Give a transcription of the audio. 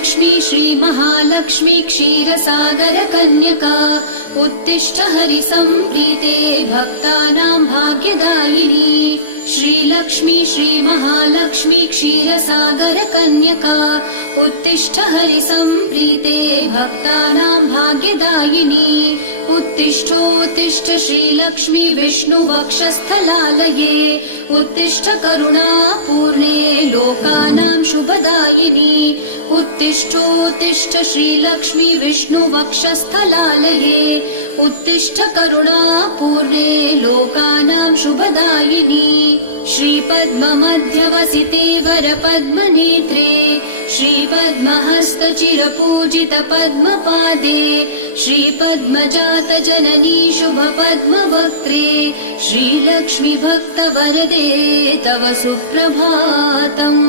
श्रीलक्ष्मी श्रीमहालक्ष्मी क्षीरसागरकन्यका उत्तिष्ठ हरिसम्प्रीते भक्तानां भाग्यदायिनी। श्रीलक्ष्मी श्रीमहालक्ष्मी क्षीरसागरकन्यका उत्तिष्ठ हरिसम्प्रीते भक्तानां भाग्यदायिनी। उत्तिष्ठोत्तिष्ठ श्रीलक्ष्मी विष्णुवक्षस्थलालये उत्तिष्ठ करुणापूर्णे लोकानां शुभदायिनी। उत्तिष्ठोत्तिष्ठ श्रीलक्ष्मी विष्णुवक्षस्थलालये उत्तिष्ठ करुणापूर्णे लोकानां शुभदायिनी। श्रीपद्ममध्यवसिते वरपद्मनेत्रे श्रीपद्महस्तचिरपूजित पद्मपादे श्रीपद्मजातजननी शुभपद्मवक्त्रे श्रीलक्ष्मी भक्तवरदे तव सुप्रभातम्।